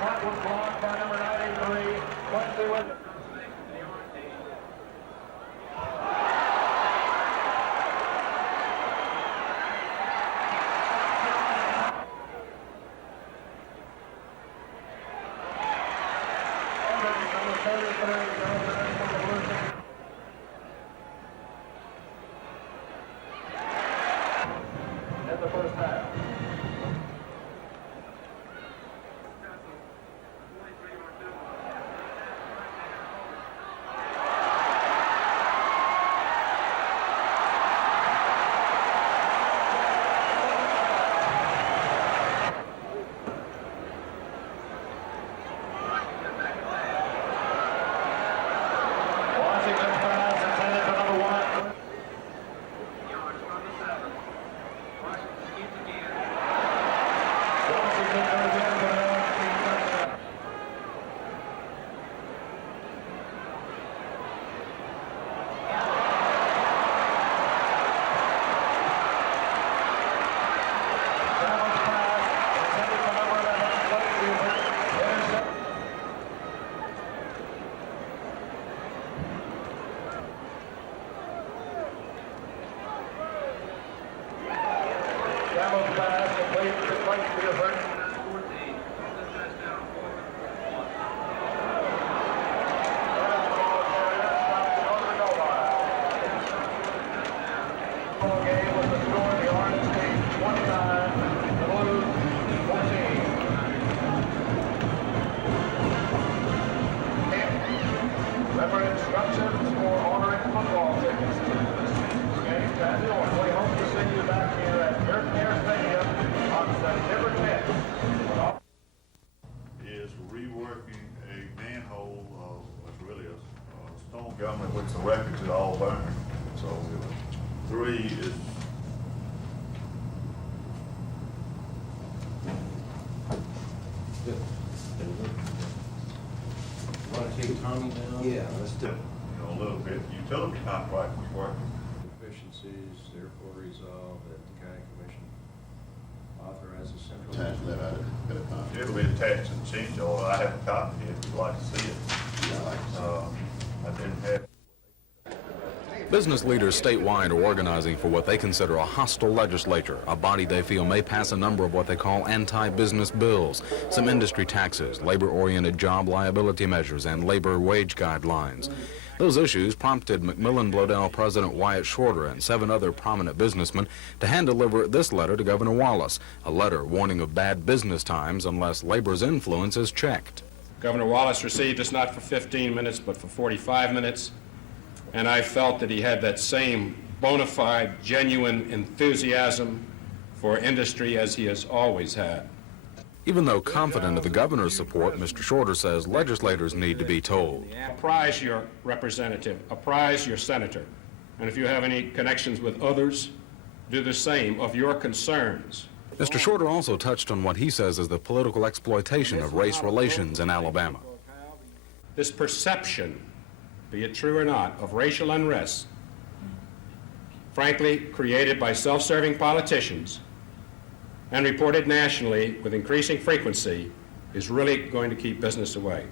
That was blocked by number 93. Let's see what... In the first half. the records had all burned. So 3 is. Want to take Tommy down? Yeah, let's do it. A little bit. Utility contract was working. Deficiencies, therefore resolved that the county commission authorize the central. Attach that out of the contract. It'll be attached to the change order. I have a copy if you'd like to see it. Yeah, I like to see it. I didn't have. Business leaders statewide are organizing for what they consider a hostile legislature, a body they feel may pass a number of what they call anti-business bills, some industry taxes, labor-oriented job liability measures, and labor wage guidelines. Those issues prompted McMillan Bloedel President Wyatt Shorter and 7 other prominent businessmen to hand-deliver this letter to Governor Wallace, a letter warning of bad business times unless labor's influence is checked. Governor Wallace received us not for 15 minutes, but for 45 minutes. And I felt that he had that same bona fide, genuine enthusiasm for industry as he has always had. Even though confident of the governor's support, Mr. Shorter says legislators need to be told. Apprise your representative, apprise your senator, and if you have any connections with others, do the same of your concerns. Mr. Shorter also touched on what he says is the political exploitation of race relations in Alabama. This perception, be it true or not, of racial unrest, frankly created by self-serving politicians and reported nationally with increasing frequency, is really going to keep business away.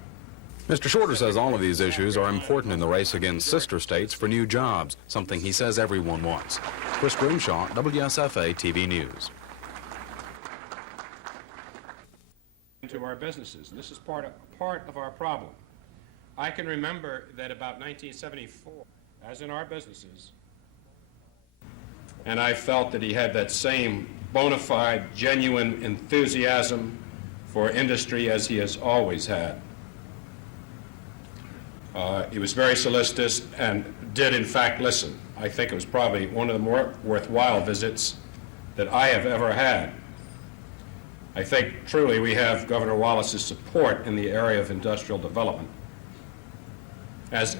Mr. Shorter says all of these issues are important in the race against sister states for new jobs, something he says everyone wants. Chris Grimshaw, WSFA TV News. To our businesses, and this is part of our problem. I can remember that about 1974, as in our businesses, and I felt that he had that same bona fide, genuine enthusiasm for industry as he has always had. He was very solicitous and did in fact listen. I think it was probably one of the more worthwhile visits that I have ever had. I think truly we have Governor Wallace's support in the area of industrial development, as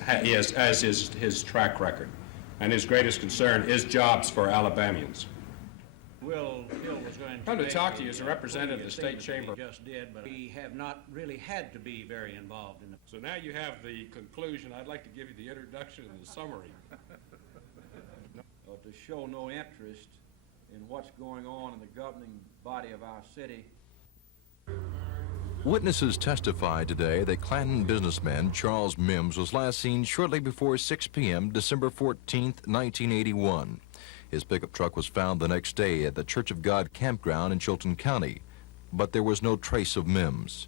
is his track record. And his greatest concern is jobs for Alabamians. Will Hill was going I'm to talk to you as a representative of the state chamber. Just did, but we have not really had to be very involved in it. So now you have the conclusion. I'd like to give you the introduction and the summary. To show no interest in what's going on in the governing body of our city. Witnesses testified today that Clanton businessman Charles Mims was last seen shortly before 6 p.m. December 14th, 1981. His pickup truck was found the next day at the Church of God campground in Chilton County, but there was no trace of Mims.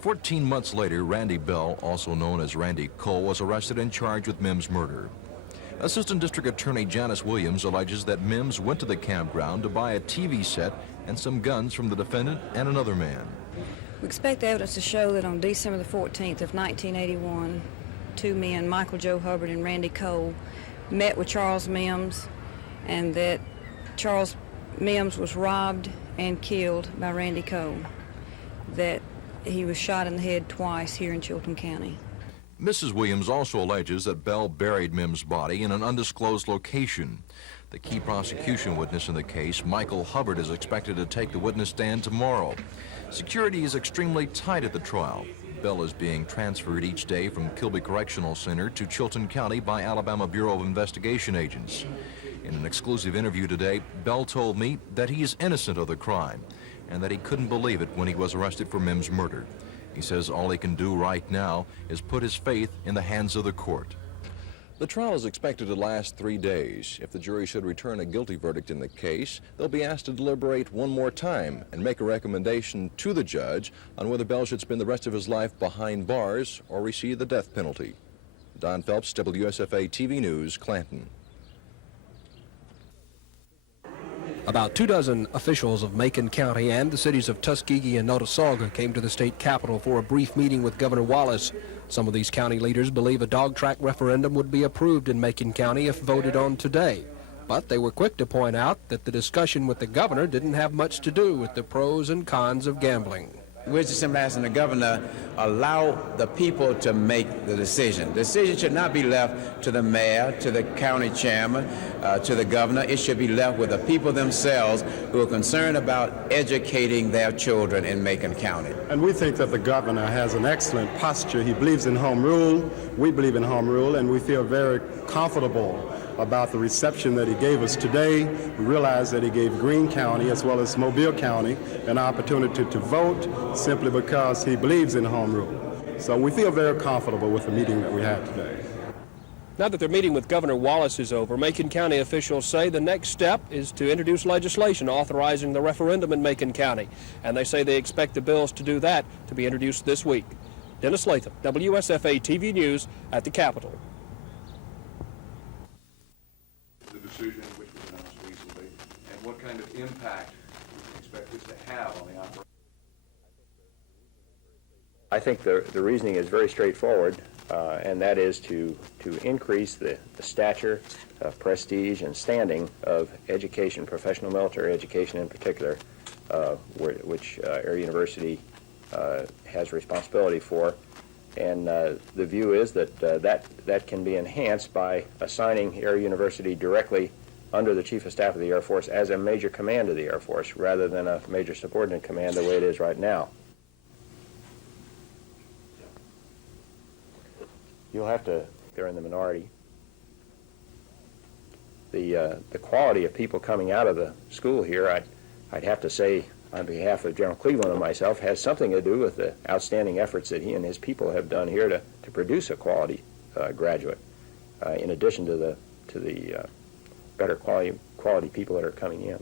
14 months later, Randy Bell, also known as Randy Cole, was arrested and charged with Mims' murder. Assistant District Attorney Janice Williams alleges that Mims went to the campground to buy a TV set and some guns from the defendant and another man. We expect the evidence to show that on December the 14th of 1981, 2 men, Michael Joe Hubbard and Randy Cole, met with Charles Mims, and that Charles Mims was robbed and killed by Randy Cole, that he was shot in the head twice here in Chilton County. Mrs. Williams also alleges that Bell buried Mims' body in an undisclosed location. The key prosecution witness in the case, Michael Hubbard, is expected to take the witness stand tomorrow. Security is extremely tight at the trial. Bell is being transferred each day from Kilby Correctional Center to Chilton County by Alabama Bureau of Investigation agents. In an exclusive interview today, Bell told me that he is innocent of the crime and that he couldn't believe it when he was arrested for Mims' murder. He says all he can do right now is put his faith in the hands of the court. The trial is expected to last 3 days. If the jury should return a guilty verdict in the case, they'll be asked to deliberate one more time and make a recommendation to the judge on whether Bell should spend the rest of his life behind bars or receive the death penalty. Don Phelps, WSFA TV News, Clanton. About 24 officials of Macon County and the cities of Tuskegee and Notasulga came to the state capitol for a brief meeting with Governor Wallace. Some of these county leaders believe a dog track referendum would be approved in Macon County if voted on today. But they were quick to point out that the discussion with the governor didn't have much to do with the pros and cons of gambling. we're just simply asking the governor allow the people to make the decision. The decision should not be left to the mayor, to the county chairman, to the governor. It should be left with the people themselves who are concerned about educating their children in Macon County. And we think that the governor has an excellent posture. He believes in home rule. We believe in home rule, and we feel very comfortable about the reception that he gave us today. We realize that he gave Greene County as well as Mobile County an opportunity to vote simply because he believes in home rule. So we feel very comfortable with the meeting that we had today. Now that their meeting with Governor Wallace is over, Macon County officials say the next step is to introduce legislation authorizing the referendum in Macon County. And they say they expect the bills to do that to be introduced this week. Dennis Latham, WSFA TV News at the Capitol. The decision which was announced recently, and what kind of impact do you expect this to have on the operation? I think the reasoning is very straightforward, and that is to increase the stature, prestige, and standing of education, professional military education in particular, which Air University has responsibility for. And the view is that that can be enhanced by assigning Air University directly under the Chief of Staff of the Air Force as a major command of the Air Force, rather than a major subordinate command the way it is right now. You'll have to, they're in the minority. The quality of people coming out of the school here, I'd have to say, on behalf of General Cleveland and myself, has something to do with the outstanding efforts that he and his people have done here to produce a quality graduate, in addition to the better quality people that are coming in.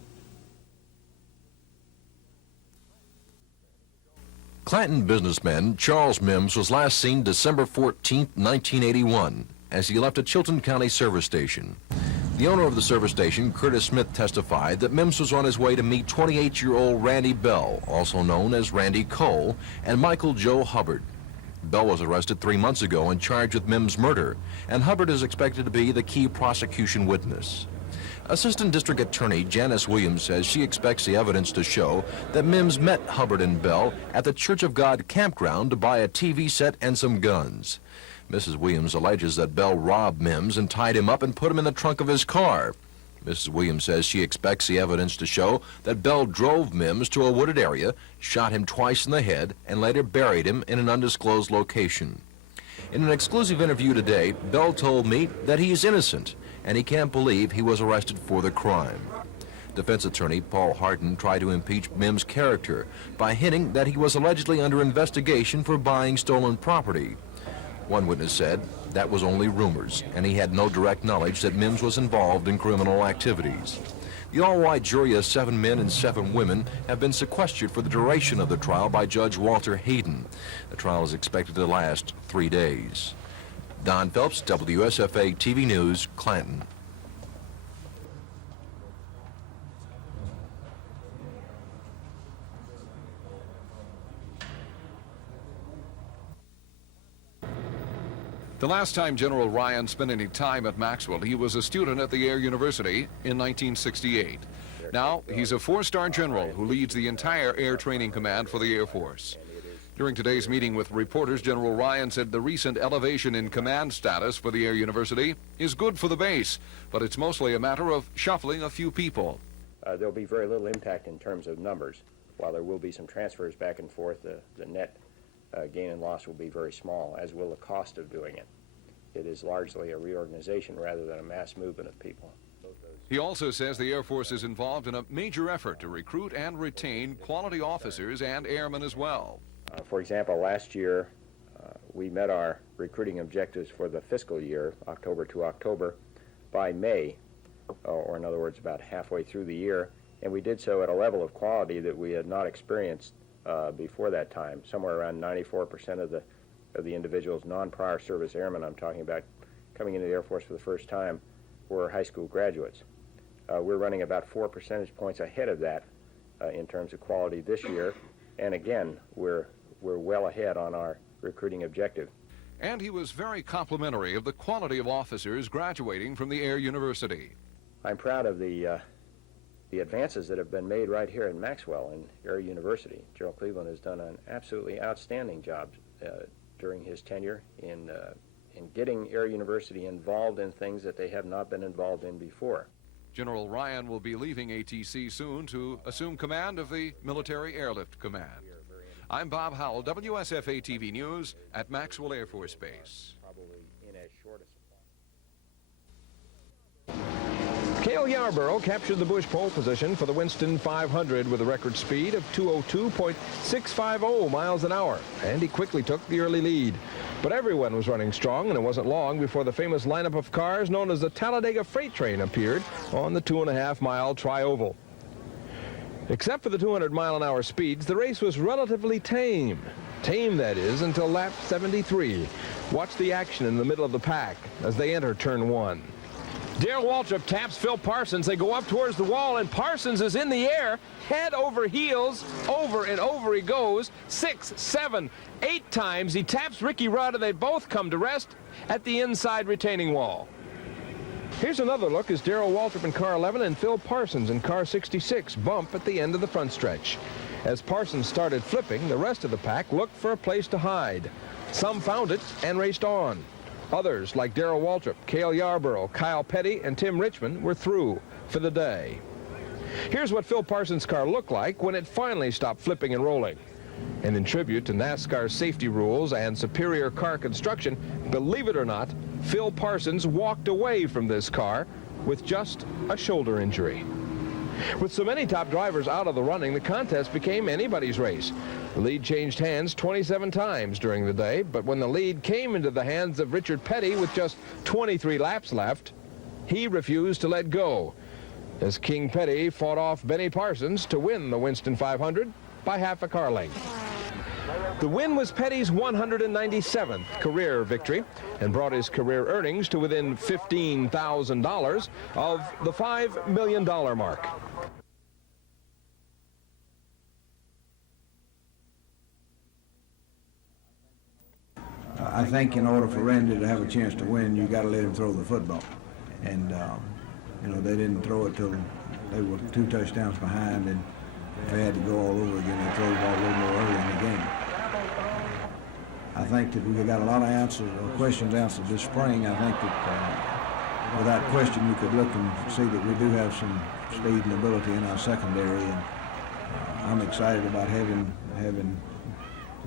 Clanton businessman Charles Mims was last seen December 14, 1981, as he left a Chilton County service station. The owner of the service station, Curtis Smith, testified that Mims was on his way to meet 28-year-old Randy Bell, also known as Randy Cole, and Michael Joe Hubbard. Bell was arrested 3 months ago and charged with Mims' murder, and Hubbard is expected to be the key prosecution witness. Assistant District Attorney Janice Williams says she expects the evidence to show that Mims met Hubbard and Bell at the Church of God campground to buy a TV set and some guns. Mrs. Williams alleges that Bell robbed Mims and tied him up and put him in the trunk of his car. Mrs. Williams says she expects the evidence to show that Bell drove Mims to a wooded area, shot him twice in the head, and later buried him in an undisclosed location. In an exclusive interview today, Bell told me that he is innocent and he can't believe he was arrested for the crime. Defense attorney Paul Harden tried to impeach Mims' character by hinting that he was allegedly under investigation for buying stolen property. One witness said that was only rumors, and he had no direct knowledge that Mims was involved in criminal activities. The all-white jury of 7 men and 7 women have been sequestered for the duration of the trial by Judge Walter Hayden. The trial is expected to last 3 days. Don Phelps, WSFA TV News, Clanton. The last time General Ryan spent any time at Maxwell, he was a student at the Air University in 1968. Now, he's a 4-star general who leads the entire Air Training Command for the Air Force. During today's meeting with reporters, General Ryan said the recent elevation in command status for the Air University is good for the base, but it's mostly a matter of shuffling a few people. There'll be very little impact in terms of numbers. While there will be some transfers back and forth, the net gain and loss will be very small, as will the cost of doing it. It is largely a reorganization rather than a mass movement of people. He also says the Air Force is involved in a major effort to recruit and retain quality officers and airmen as well. For example, last year we met our recruiting objectives for the fiscal year, October to October, by May, or in other words, about halfway through the year, and we did so at a level of quality that we had not experienced before that time. Somewhere around 94% of the individuals, non-prior service airmen I'm talking about, coming into the Air Force for the first time, were high school graduates. We're running about 4 percentage points ahead of that in terms of quality this year, and again, we're well ahead on our recruiting objective. And he was very complimentary of the quality of officers graduating from the Air University. I'm proud of the the advances that have been made right here in Maxwell and Air University. Gerald Cleveland has done an absolutely outstanding job during his tenure in getting Air University involved in things that they have not been involved in before. General Ryan will be leaving ATC soon to assume command of the Military Airlift Command. I'm Bob Howell, WSFA TV News at Maxwell Air Force Base. Probably in as short a Cale Yarborough captured the Bush pole position for the Winston 500 with a record speed of 202.650 miles an hour, and he quickly took the early lead. But everyone was running strong, and it wasn't long before the famous lineup of cars known as the Talladega Freight Train appeared on the 2.5-mile tri-oval. Except for the 200-mile-an-hour speeds, the race was relatively tame. Tame, that is, until lap 73. Watch the action in the middle of the pack as they enter turn 1. Darrell Waltrip taps Phil Parsons. They go up towards the wall, and Parsons is in the air, head over heels, over and over he goes, 6, 7, 8 times. He taps Ricky Rudd, and they both come to rest at the inside retaining wall. Here's another look as Darrell Waltrip in car 11 and Phil Parsons in car 66 bump at the end of the front stretch. As Parsons started flipping, the rest of the pack looked for a place to hide. Some found it and raced on. Others, like Darrell Waltrip, Cale Yarborough, Kyle Petty, and Tim Richmond, were through for the day. Here's what Phil Parsons' car looked like when it finally stopped flipping and rolling. And in tribute to NASCAR's safety rules and superior car construction, believe it or not, Phil Parsons walked away from this car with just a shoulder injury. With so many top drivers out of the running, the contest became anybody's race. The lead changed hands 27 times during the day, but when the lead came into the hands of Richard Petty with just 23 laps left, he refused to let go, as King Petty fought off Benny Parsons to win the Winston 500 by half a car length. The win was Petty's 197th career victory and brought his career earnings to within $15,000 of the $5 million mark. I think in order for Randy to have a chance to win, you got to let him throw the football. And, you know, they didn't throw it till they were 2 touchdowns behind, and if they had to go all over again, they throw the ball a little more early in the game. I think that we got a lot of answers, or questions answered this spring. I think that without question you could look and see that we do have some speed and ability in our secondary, and I'm excited about having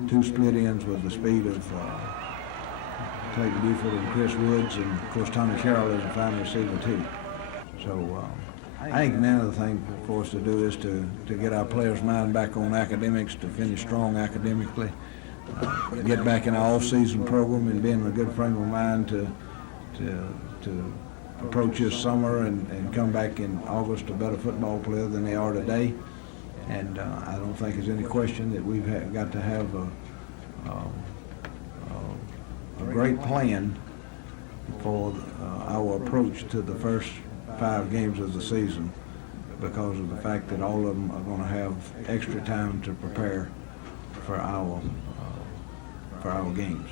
2 split ends with the speed of Clayton Buford and Chris Woods, and of course Tommy Carroll is a fine receiver too. So I think another thing for us to do is to get our players' mind back on academics, to finish strong academically, get back in our off-season program and be in a good frame of mind to approach this summer and come back in August a better football player than they are today. And I don't think there's any question that we've got to have a great plan for our approach to the first 5 games of the season, because of the fact that all of them are going to have extra time to prepare for our games.